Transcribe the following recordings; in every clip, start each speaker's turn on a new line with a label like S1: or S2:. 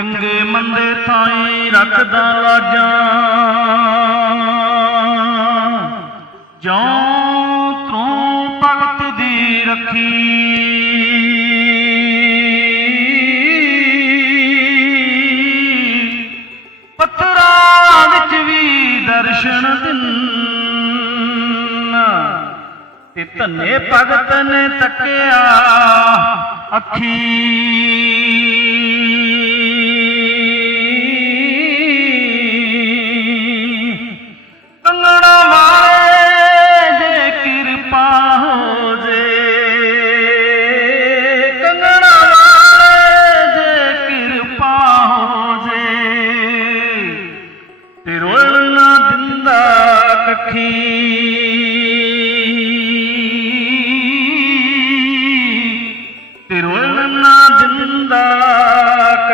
S1: ਚੰਗੇ ਮੰਦੇ ਥਾਈ ਰੱਖਦਾ ਲਾਜਾਂ। ਜਿਉ ਤੂੰ ਭਗਤ ਦੀ ਰੱਖੀ। ਪੱਥਰਾਂ ਵਿੱਚ ਵੀ ਦਰਸ਼ਨ ਦਿਨ। ਤੇ ਧੰਨੇ ਭਗਤ ਨੇ ਤੱਕਿਆ ਅੱਖੀ।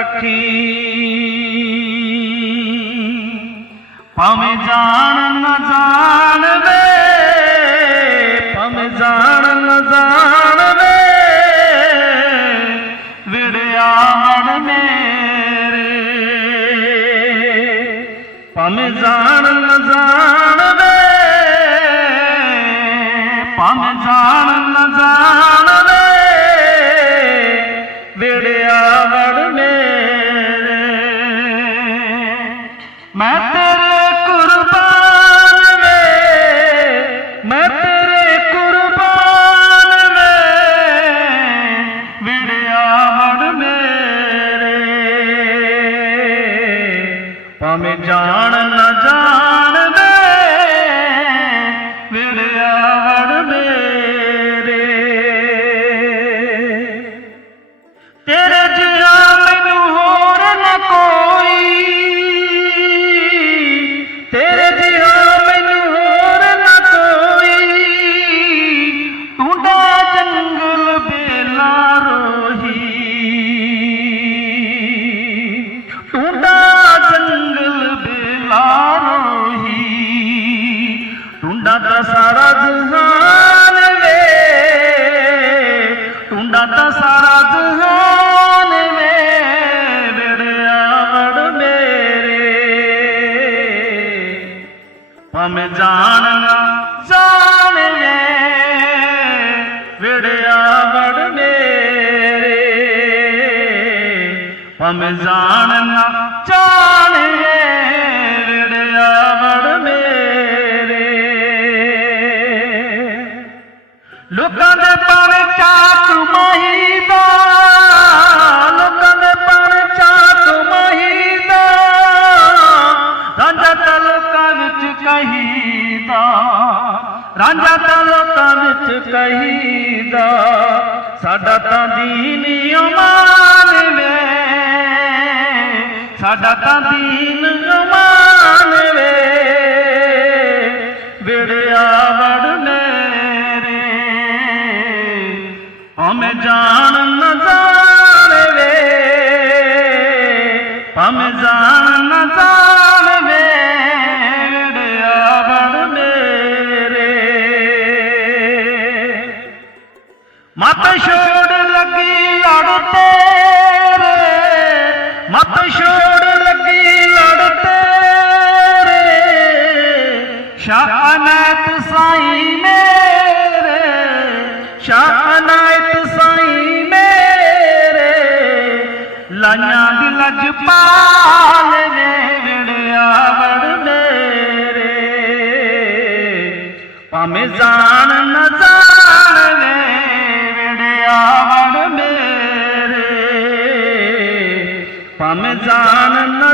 S1: નથી પમે જાણ ન જાણવે, પમે જાણ ન જાણવે વિડયાણ ને પમે જાણ ન જાણવે, પમે જાણ ન જાણવે ਮੈਂ ਤੇਰੇ ਕੁਰਬਾਨ ਵੇ ਮੈਂ ਤੇਰੇ ਕੁਰਬਾਨ ਵੇ ਵਿੜਿਆ ਵੜ ਮੇਰੇ। ਭਾਵੇਂ ਜਾਣ ਟੁੰਡਾ ਦਾ ਸਾਰਾ ਜਹਾਨ ਵੇ। ਟੁੰਡਾ ਦਾ ਸਾਰਾ ਜਹਾਨ ਵੇ ਵਿੜਿਆ ਮੇਰੇ। ਭਾਵੇਂ ਜਾਣ ਨਾ ਜਾਣਵੇ ਵਿੜਿਆ ਵੜ ਮੇਰੇ। ਭਾਵੇਂ ਜਾਣ ਨਾ ਜਾਣਵੇ ਵਿੜਿਆ पर ਤਾਂ महीदा लोक ते पर चाक मही द रांजा त लोक कहींद रांझा त लोक त दीन ਭਾਵੇਂ ਜਾਣ ਨਾ ਜਾਣਵੇ ਭਾਵੇਂ ਜਾਣ ਨਾ ਜਾਣਵੇ ਵਿੜਿਆ ਵੜ ਮੇਰੇ। ਮਤ ਛੋੜ ਲੱਗੀ ਲੜ ਤੇਰੇ, ਮਤ ਛੋੜ ਲੱਗੀ ਲੜ ਤੇਰੇ। ਸ਼ਾਹ ਲਾਈਆਂ ਦੀ ਲੱਜ ਪਾਲ ਵੇ ਵਿੜਿਆ ਵੜ ਮੇਰੇ ਭਾਵੇਂ ਜਾਣ ਨਾ ਜਾਣਵੇ ਵਿੜਿਆ ਵੜ ਮੇਰੇ ਭਾਵੇਂ ਜਾਣ ਨਾ